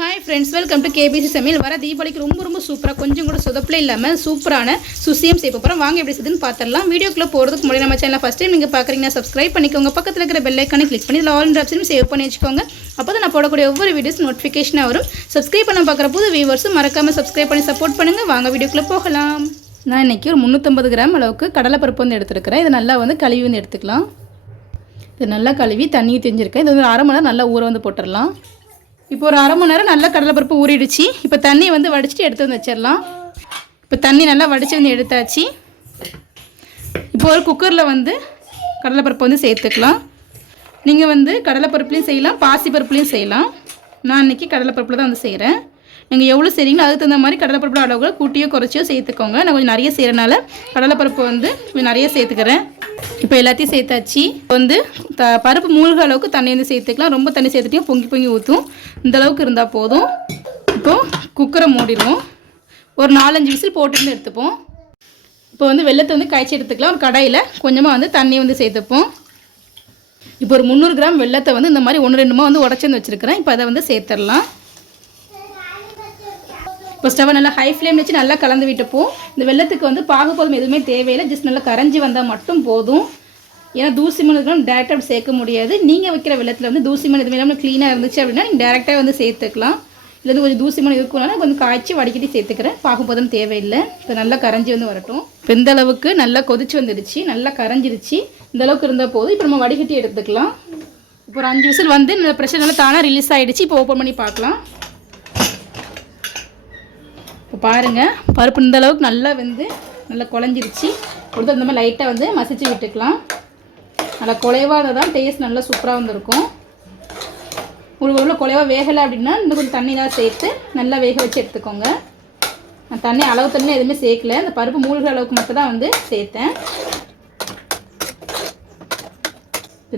Hi friends welcome to KBC சமையல் வர தீபாவளிக்கு ரொம்ப ரொம்ப சூப்பராக கொஞ்சம் கூட சொதப்பில் இல்லாமல் சூப்பரான சுசியம் செய்ய போகிறோம் வாங்க எப்படி செய்யுதுன்னு பார்த்துடலாம் வீடியோக்குள்ளே போகிறதுக்கு முன்னாடி நம்ம சேனல் ஃபஸ்ட் டைம் நீங்கள் பார்க்குறீங்கன்னா சப்ஸ்கிரைப் பண்ணிக்கோங்க. பக்கத்தில் இருக்கிற பெல் ஐக்கானை கிளிக் பண்ணி இதில் ஆல் ஆப்ஷனும் சேவ் பண்ணி வச்சுக்கோங்க. அப்போ தான் நான் போடக்கூடிய ஒவ்வொரு வீடியோஸ் நோட்டிஃபிகேஷனாக வரும். சப்ஸ்கிரைப் பண்ண பார்க்குற புது வியூவர்ஸும் மறக்காமல் சப்ஸ்கிரைப் பண்ணி சப்போர்ட் பண்ணுங்கள் வாங்க வீடியோக்குள்ளே போகலாம். நான் இன்றைக்கி ஒரு முந்நூற்றம்பது கிராம் அளவுக்கு கடலைப்பருப்பு வந்து எடுத்துருக்கிறேன். இதை நல்லா வந்து கழுவி வந்து எடுத்துக்கலாம். இது நல்லா கழுவி தண்ணி தெரிஞ்சிருக்கேன் இது வந்து அரை மணி நேரம் நல்லா ஊற வந்து போட்டுடலாம் இப்போ ஒரு அரை மணி நேரம் நல்லா கடலைப்பருப்பு ஊறிடுச்சு. இப்போ தண்ணியை வந்து வடிச்சிட்டு எடுத்து வந்து வச்சிடலாம். இப்போ தண்ணி நல்லா வடித்து வந்து எடுத்தாச்சு. இப்போ ஒரு குக்கரில் வந்து கடலைப்பருப்பு வந்து சேர்த்துக்கலாம். நீங்கள் வந்து கடலைப்பருப்புலையும் செய்யலாம் பாசிப்பருப்புலேயும் செய்யலாம். நான் இன்றைக்கி கடலைப்பருப்பில் தான் வந்து செய்கிறேன் நீங்கள் எவ்வளோ செய்கிறீங்களோ அதுக்கு தகுந்த மாதிரி கடலைப்பருப்பு அளவுகளை கூட்டியோ குறைச்சியோ சேர்த்துக்கோங்க. நான் கொஞ்சம் நிறைய செய்கிறனால கடலைப்பருப்பு வந்து நிறைய சேர்த்துக்கிறேன். இப்போ எல்லாத்தையும் சேர்த்தாச்சு. இப்போ வந்து த பருப்பு மூழ்கிற அளவுக்கு தண்ணி வந்து சேர்த்துக்கலாம். ரொம்ப தண்ணி சேர்த்துட்டியும் பொங்கி பொங்கி ஊற்றும் இந்த அளவுக்கு இருந்தால் போதும். இப்போது குக்கரை மூடிடுவோம். ஒரு நாலஞ்சு விசில் போட்டுருந்து எடுத்துப்போம். இப்போ வந்து வெள்ளத்தை வந்து காய்ச்சி எடுத்துக்கலாம். ஒரு கடையில் கொஞ்சமாக வந்து தண்ணி வந்து சேர்த்துப்போம். இப்போ ஒரு முந்நூறு கிராம் வெள்ளத்தை வந்து இந்த மாதிரி ஒன்று ரெண்டுமா வந்து உடச்சி வந்து வச்சுருக்கிறேன். இப்போ அதை வந்து சேர்த்துடலாம். இப்போ ஸ்டவ் நல்லா ஹை ஃப்ளேம் வச்சு நல்லா கலந்து விட்டுப்போம். இந்த வெள்ளத்துக்கு வந்து பாகுபதம் எதுவுமே தேவையில்லை. ஜஸ்ட் நல்லா கரைஞ்சி வந்தால் மட்டும் போதும். ஏன்னா தூசி மண் இதெல்லாம் டேரெக்டாக அப்படி சேர்க்க முடியாது. நீங்கள் வைக்கிற வெள்ளத்தில் வந்து தூசி மண் எதுவுமே இல்லாமல் க்ளீனாக இருந்துச்சு அப்படின்னா நீங்கள் டேரெக்டாக வந்து சேர்த்துக்கலாம். இல்லை வந்து கொஞ்சம் தூசி மண் இருக்கணும்னா கொஞ்சம் காய்ச்சி வடிக்கட்டி சேர்த்துக்கிறேன். பாகுபதம் தேவையில்லை. இப்போ நல்லா கரைஞ்சி வந்து வரட்டும். இப்போ இந்த அளவுக்கு நல்லா கொதிச்சு வந்துடுச்சு. நல்லா கரைஞ்சிருச்சு. இந்த அளவுக்கு இருந்தால் போதும். இப்போ நம்ம வடிகட்டி எடுத்துக்கலாம். இப்போ ஒரு அஞ்சு விசில் வந்து இந்த ப்ரெஷர் நல்லா தானாக ரிலீஸ் ஆகிடுச்சு இப்போ ஓப்பன் பண்ணி பார்க்கலாம். பாருங்கள் பருப்பு இந்த அளவுக்கு நல்லா வந்து நல்லா குழஞ்சிருச்சு. கொடுத்து அந்த மாதிரி லைட்டாக வந்து மசிச்சு விட்டுக்கலாம். நல்லா குலைவாக தான் டேஸ்ட் நல்லா சூப்பராக வந்துருக்கும். ஒரு உள்ள குலைவாக வேகலை அப்படின்னா இன்னும் கொஞ்சம் தண்ணி தான் சேர்த்து நல்லா வேக வச்சு எடுத்துக்கோங்க. நான் தண்ணி அளவு தண்ணி எதுவுமே சேர்க்கல. இந்த பருப்பு மூழ்கிற அளவுக்கு மட்டும் தான் வந்து சேர்த்தேன்.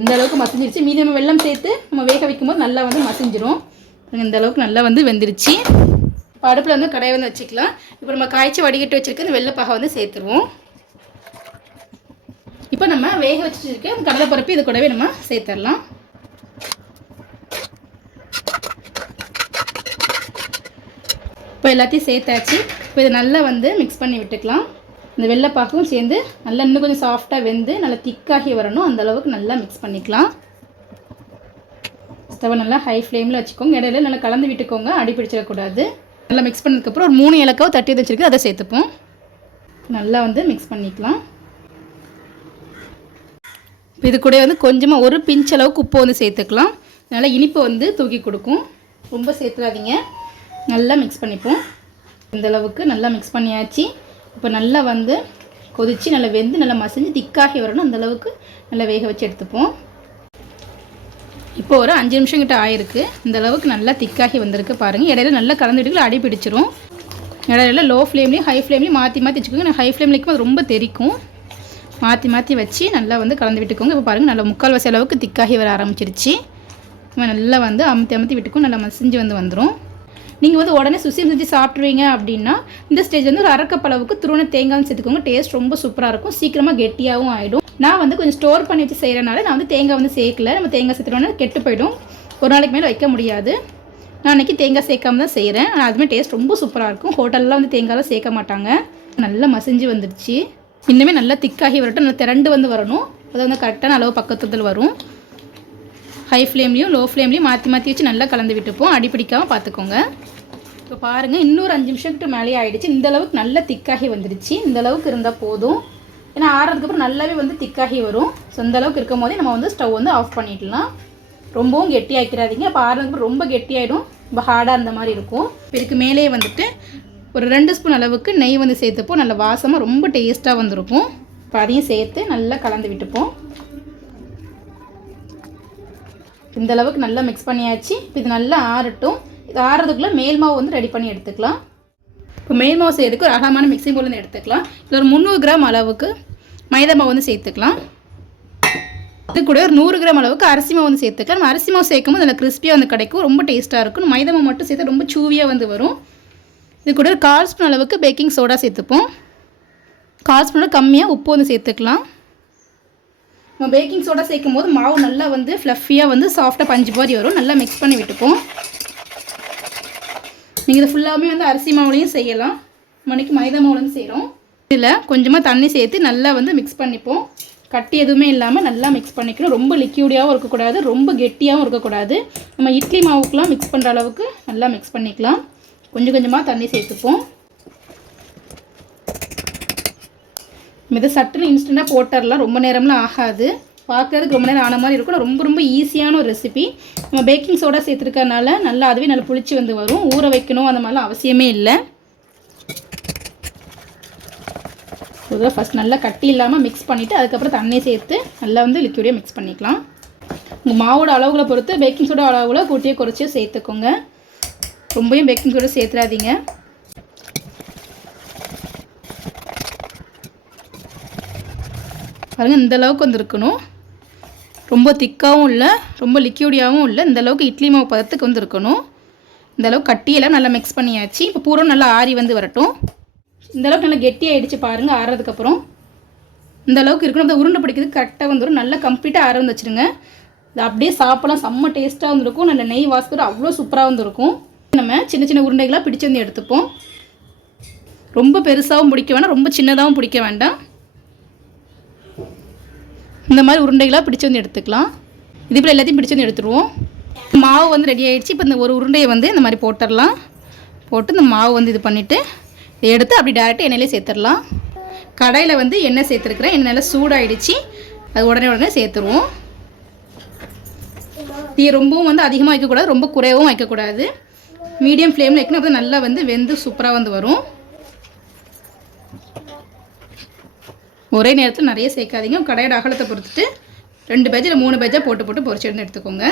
இந்த அளவுக்கு மசிஞ்சிருச்சு. மீதி நம்ம வெள்ளம் சேர்த்து நம்ம வேக வைக்கும்போது நல்லா வந்து மசிஞ்சிரும். இந்த அளவுக்கு நல்லா வந்து வெந்துருச்சு. இப்போ அடுப்பில் வந்து கடையை வந்து வச்சுக்கலாம். இப்போ நம்ம காய்ச்சி வடிகட்டி வச்சுருக்க இந்த வெள்ளைப்பாகை வந்து சேர்த்துருவோம். இப்போ நம்ம வேக வச்சுருக்க அந்த கடலைப்பருப்பு இது கூடவே நம்ம சேர்த்துடலாம். இப்போ எல்லாத்தையும் சேர்த்தாச்சு. இப்போ இதை நல்லா வந்து மிக்ஸ் பண்ணி விட்டுக்கலாம். இந்த வெள்ளைப்பாக்கும் சேர்ந்து நல்லா இன்னும் கொஞ்சம் சாஃப்டாக வெந்து நல்லா திக்காகி வரணும். அந்த அளவுக்கு நல்லா மிக்ஸ் பண்ணிக்கலாம். ஸ்டவ் நல்லா ஹை ஃப்ளேமில் வச்சுக்கோங்க. இடையில நல்லா கலந்து விட்டுக்கோங்க. அடி பிடிச்சிடக்கூடாது. நல்லா மிக்ஸ் பண்ணதுக்கப்புறம் ஒரு மூணு இலக்காவை தட்டி வச்சுருக்கு அதை சேர்த்துப்போம். நல்லா வந்து மிக்ஸ் பண்ணிக்கலாம். இப்போ இது கூட வந்து கொஞ்சமாக ஒரு பிஞ்ச் அளவுக்கு உப்பு வந்து சேர்த்துக்கலாம். நல்லா இனிப்பு வந்து தூக்கி கொடுக்கும். ரொம்ப சேர்த்துடாதீங்க நல்லா மிக்ஸ் பண்ணிப்போம். இந்த அளவுக்கு நல்லா மிக்ஸ் பண்ணியாச்சு. இப்போ நல்லா வந்து கொதித்து நல்லா வெந்து நல்லா மசிஞ்சு திக்காகி வரணும். அந்த அளவுக்கு நல்லா வேக வச்சு எடுத்துப்போம். இப்போ ஒரு அஞ்சு நிமிஷம் கிட்ட ஆயிருக்கு. இந்த அளவுக்கு நல்லா திக்காகி வந்திருக்கு பாருங்கள் இடையில நல்லா கலந்துட்டு அடி பிடிச்சிரும். இடையில லோ ஃப்ளேம்லேயும் ஹை ஃப்ளேம்லேயும் மாற்றி மாற்றி வச்சுக்கோங்க. நான் ஹை ஃப்ளேமில் வைக்கும் அது ரொம்ப தெரிக்கும். மாற்றி மாற்றி வச்சு நல்லா வந்து கலந்து விட்டுக்கோங்க. இப்போ பாருங்கள் நல்லா முக்கால்வாசி அளவுக்கு திக்காகி வர ஆரம்பிச்சிருச்சு. இப்போ நல்லா வந்து அமுத்தி அமுத்தி விட்டுக்கும் நல்லா மசிஞ்சு வந்து வந்துடும் நீங்கள் வந்து உடனே சுசியம் செஞ்சு சாப்பிட்ருவீங்க அப்படின்னா இந்த ஸ்டேஜ் வந்து ஒரு அரக்கப்பளவுக்கு அளவுக்கு தேங்காய்னு சேர்த்துக்கோங்க. டேஸ்ட் ரொம்ப சூப்பராக இருக்கும். சீக்கிரமாக கெட்டியாகவும் ஆகிடும் நான் வந்து கொஞ்சம் ஸ்டோர் பண்ணி வச்சு செய்கிறனால நான் வந்து தேங்காய் வந்து சேர்க்கல. நம்ம தேங்காய் சேர்த்துட்டோம்னா கெட்டு போயிடும். ஒரு நாளைக்கு மேலே வைக்க முடியாது. நான் அன்றைக்கி தேங்காய் சேர்க்காம தான் செய்கிறேன் ஆனால் அதுவுமே டேஸ்ட் ரொம்ப சூப்பராக இருக்கும். ஹோட்டலில் வந்து தேங்காயெலாம் சேர்க்க மாட்டாங்க. நல்லா மசிஞ்சு வந்துடுச்சு. இன்னுமே நல்லா திக்காகி வரட்டும். நல்லா திரண்டு வந்து வரணும். அது வந்து கரெக்டான அளவு பக்கத்தில் வரும். ஹை ஃப்ளேம்லேயும் லோ ஃப்ளேம்லேயும் மாற்றி மாற்றி வச்சு நல்லா கலந்து விட்டுப்போம். அடி பிடிக்காமல் பார்த்துக்கோங்க இப்போ பாருங்கள் இன்னொரு அஞ்சு நிமிஷத்துக்கு மேலே ஆகிடுச்சு இந்தளவுக்கு நல்லா திக்காகி வந்துடுச்சு. இந்தளவுக்கு இருந்தால் போதும். ஏன்னா ஆடுறதுக்கப்புறம் நல்லாவே வந்து திக்காகி வரும். ஸோ அந்தளவுக்கு இருக்கும் போதே நம்ம வந்து ஸ்டவ் வந்து ஆஃப் பண்ணிடலாம். ரொம்பவும் கெட்டியாக்கிறாதீங்க அப்போ ஆறுறதுக்கு ரொம்ப கெட்டியாயிடும் ரொம்ப ஹார்டாக இருந்த மாதிரி இருக்கும். இப்போ இதுக்கு மேலே வந்துட்டு ஒரு ரெண்டு ஸ்பூன் அளவுக்கு நெய் வந்து சேர்த்துப்போம். நல்ல வாசமாக ரொம்ப டேஸ்ட்டாக வந்திருக்கும். இப்போ அதையும் சேர்த்து நல்லா கலந்து விட்டுப்போம். இந்த அளவுக்கு நல்லா மிக்ஸ் பண்ணியாச்சு. இப்போ இது நல்லா ஆறட்டும். இது ஆறுறதுக்குள்ளே மேல் மாவு வந்து ரெடி பண்ணி எடுத்துக்கலாம். இப்போ மேல் மாவு செய்யறதுக்கு ஒரு அகலமான மிக்சிங் போல் வந்து எடுத்துக்கலாம். இதில் ஒரு முந்நூறு கிராம் அளவுக்கு மைதா மாவு வந்து சேர்த்துக்கலாம். இது கூட ஒரு நூறு கிராம் அளவுக்கு அரிசி மாவு வந்து சேர்த்துக்கலாம். நம்ம அரிசி மாவு சேர்க்கும் போது நல்லா கிறிஸ்பியாக வந்து கிடைக்கும். ரொம்ப டேஸ்ட்டாக இருக்கும். மைதா மாவு மட்டும் சேர்த்து ரொம்ப சூவியாக வந்து வரும். இது கூட ஒரு கால் ஸ்பூன் அளவுக்கு பேக்கிங் சோடா சேர்த்துப்போம். கால் ஸ்பூனோட கம்மியாக உப்பு வந்து சேர்த்துக்கலாம். நம்ம பேக்கிங் சோடா சேர்க்கும் போது மாவு நல்லா வந்து ஃப்ளஃபியாக வந்து சாஃப்டாக பஞ்சு மாதிரி வரும். நல்லா மிக்ஸ் பண்ணி விட்டுப்போம். நீங்கள் இதை ஃபுல்லாகவே வந்து அரிசி மாவுலையும் செய்யலாம். மணிக்கு மைதா மாவுலையும் செய்கிறோம் இதில் கொஞ்சமாக தண்ணி சேர்த்து நல்லா வந்து மிக்ஸ் பண்ணிப்போம். கட்டி எதுவுமே இல்லாமல் நல்லா மிக்ஸ் பண்ணிக்கணும். ரொம்ப லிக்யூடியாகவும் இருக்கக்கூடாது. ரொம்ப கெட்டியாகவும் இருக்கக்கூடாது. நம்ம இட்லி மாவுக்கெலாம் மிக்ஸ் பண்ணுற அளவுக்கு நல்லா மிக்ஸ் பண்ணிக்கலாம். கொஞ்சம் கொஞ்சமாக தண்ணி சேர்த்துப்போம். இது சட்டுன்னு இன்ஸ்டண்ட்டாக போட்டுடலாம் ரொம்ப நேரம்லாம் ஆகாது. பார்க்கறதுக்கு ரொம்ப நேரம் ஆன மாதிரி இருக்கும். ரொம்ப ரொம்ப ஈஸியான ஒரு ரெசிபி நம்ம பேக்கிங் சோடா சேர்த்துருக்கறனால நல்லா அதுவே நல்லா புளிச்சு வந்து வரும். ஊற வைக்கணும் அந்த மாதிரிலாம் அவசியமே இல்லை. பொதுவாக ஃபஸ்ட் நல்லா கட்டி இல்லாமல் மிக்ஸ் பண்ணிவிட்டு அதுக்கப்புறம் தண்ணி சேர்த்து நல்லா வந்து லிக்விடியாக மிக்ஸ் பண்ணிக்கலாம். உங்கள் மாவோட அளவுகளை பொறுத்து பேக்கிங் சோடா அளவில் கூட்டியே குறைச்சியோ சேர்த்துக்கோங்க. ரொம்பவும் பேக்கிங் சோடா சேர்த்துறாதீங்க பாருங்கள் இந்த அளவுக்கு வந்துருக்கணும். ரொம்ப திக்காகவும் இல்லை ரொம்ப லிக்யூடியாகவும் இல்லை. இந்தளவுக்கு இட்லி மாவு பதத்துக்கு வந்து இருக்கணும் இந்த அளவுக்கு கட்டியெல்லாம் நல்லா மிக்ஸ் பண்ணியாச்சு. இப்போ பூரம் நல்லா ஆறி வந்து வரட்டும். இந்த அளவுக்கு நல்லா கெட்டியாகிடுச்சு பாருங்கள் ஆறுறதுக்கப்புறம் இந்த அளவுக்கு இருக்கணும். அந்த உருண்டை பிடிக்கிறது கரெக்டாக வந்துடும் நல்லா கம்ப்ளீட்டாக ஆற வந்து வச்சுருங்க இது அப்படியே சாப்பிடலாம். செம்ம டேஸ்ட்டாக வந்துருக்கும். நல்ல நெய் வாசத்தோட அவ்வளோ சூப்பராக வந்துருக்கும். நம்ம சின்ன சின்ன உருண்டைகளாக பிடிச்சி வந்து எடுத்துப்போம். ரொம்ப பெருசாகவும் பிடிக்க வேண்டாம் ரொம்ப சின்னதாகவும் பிடிக்க வேண்டாம். இந்த மாதிரி உருண்டைகளாக பிடிச்சி வந்து எடுத்துக்கலாம். இது போல் எல்லாத்தையும் பிடிச்சி வந்து எடுத்துருவோம். மாவு வந்து ரெடி ஆகிடுச்சு இப்போ இந்த ஒரு உருண்டையை வந்து இந்த மாதிரி போட்டுடலாம். போட்டு இந்த மாவு வந்து இது பண்ணிவிட்டு எடுத்து அப்படி டேரெக்டாக எண்ணெயிலே சேர்த்துடலாம். கடையில் வந்து எண்ணெய் சேர்த்துருக்குறேன். எண்ணெய் நல்லா சூடாகிடுச்சு அது உடனே உடனே சேர்த்துருவோம். தீ ரொம்பவும் வந்து அதிகமாக வைக்கக்கூடாது. ரொம்ப குறைவும் வைக்கக்கூடாது. மீடியம் ஃப்ளேமில் வைக்கணும். அப்போ நல்லா வந்து வெந்து சூப்பராக வந்து வரும். ஒரே நேரத்தில் நிறைய சேர்க்காதீங்க. கடையோட அகலத்தை பொறுத்துட்டு ரெண்டு பேஜ் இல்லை மூணு பேஜாக போட்டு போட்டு பொரிச்சு எடுத்துக்கோங்க.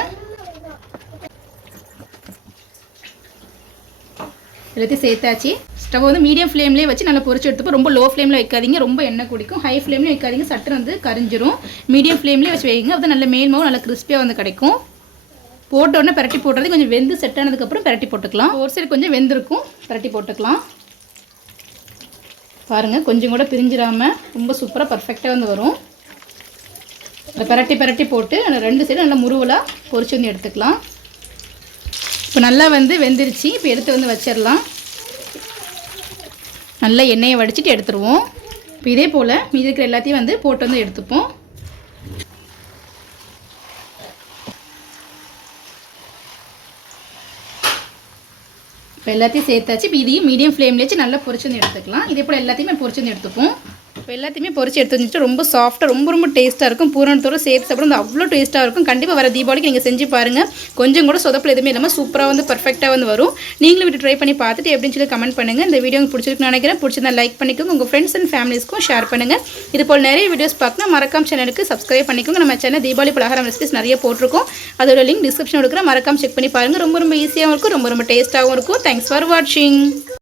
எல்லாத்தையும் சேர்த்தாச்சு. ஸ்டவ் வந்து மீடியம் ஃப்ளேம்லேயே வச்சு நல்லா பொரிச்சு எடுத்துப்போம். ரொம்ப லோ ஃப்ளேமில் வைக்காதீங்க. ரொம்ப எண்ணெய் குடிக்கும். ஹை ஃப்ளேம்லேயும் வைக்காதீங்க. சட்டு வந்து கரிஞ்சிரும். மீடியம் ஃப்ளேம்லேயே வச்சு வைங்க. அப்போ நல்ல மேல் மாவு நல்லா கிறிஸ்பியாக வந்து கிடைக்கும். போட்ட உடனே பரட்டி போடுறது கொஞ்சம் வெந்து செட் ஆனதுக்கப்புறம் பரட்டி போட்டுக்கலாம். ஒரு சைடு கொஞ்சம் வெந்திருக்கும். பரட்டி போட்டுக்கலாம். பாருங்கள் கொஞ்சம் கூட பிரிஞ்சிடாமல் ரொம்ப சூப்பராக பர்ஃபெக்டாக வந்து வரும். அதை பரட்டி பரட்டி போட்டு அந்த ரெண்டு சைடும் நல்லா முருவலாக பொறிச்சு வந்து எடுத்துக்கலாம். இப்போ நல்லா வந்து வெந்துருச்சு இப்போ எடுத்து வந்து வச்சிடலாம் நல்லா எண்ணெயை வடிச்சிட்டு எடுத்துருவோம். இப்போ இதே போல் மீதி இருக்கிற எல்லாத்தையும் வந்து போட்டு வந்து எடுத்துப்போம். இப்போ எல்லாத்தையும் சேர்த்தாச்சு. இப்போ இதையும் மீடியம் ஃப்ளேம்லேயே நல்லா பொரிச்சு வந்து எடுத்துக்கலாம். இதே போல் எல்லாத்தையுமே பொரிச்சு வந்து எடுத்துப்போம். இப்போ எல்லாத்தையுமே பொறிச்சு எடுத்து வச்சுட்டு ரொம்ப சாஃப்ட்டாக ரொம்ப ரொம்ப டேஸ்ட்டாக இருக்கும். பூரணத்தோட சேர்த்து சாப்பிடும் அவ்வளோ டேஸ்ட்டாக இருக்கும். கண்டிப்பாக வர தீபாவளிக்கு நீங்கள் செஞ்சு பாருங்கள் கொஞ்சம் கூட சொதப்பில் எதுவுமே இல்லாமல் சூப்பராக வந்து பர்ஃபெக்டாக வந்து வரும். நீங்களும் விட்டு ட்ரை பண்ணி பார்த்துட்டு எப்படின்னு சொல்லி கமெண்ட் பண்ணுங்கள் இந்த வீடியோ பிடிச்சிருக்குன்னு நினைக்கிறேன். பிடிச்சிருந்தா லைக் பண்ணிக்கோங்க. உங்கள் ஃப்ரெண்ட்ஸ் அண்ட் ஃபேமிலிஸ்க்கும் ஷேர் பண்ணுங்கள் இது போல் நிறைய வீடியோஸ் பார்க்கணும். மறக்காம சேனலுக்கு சப்ஸ்கிரைப் பண்ணிக்கோங்க. நம்ம சேனல் தீபாவளி பலகாரம் ரெசிபிஸ் நிறைய போட்டிருக்கோம். அதோட லிங்க் டிஸ்கிரிப்ஷன் கொடுக்குறேன். மறக்காம செக் பண்ணி பாருங்கள் ரொம்ப ரொம்ப ஈஸியாகவும் இருக்கும். ரொம்ப ரொம்ப டேஸ்ட்டாகவும் இருக்கும். தேங்க்ஸ் ஃபார் வாட்சிங்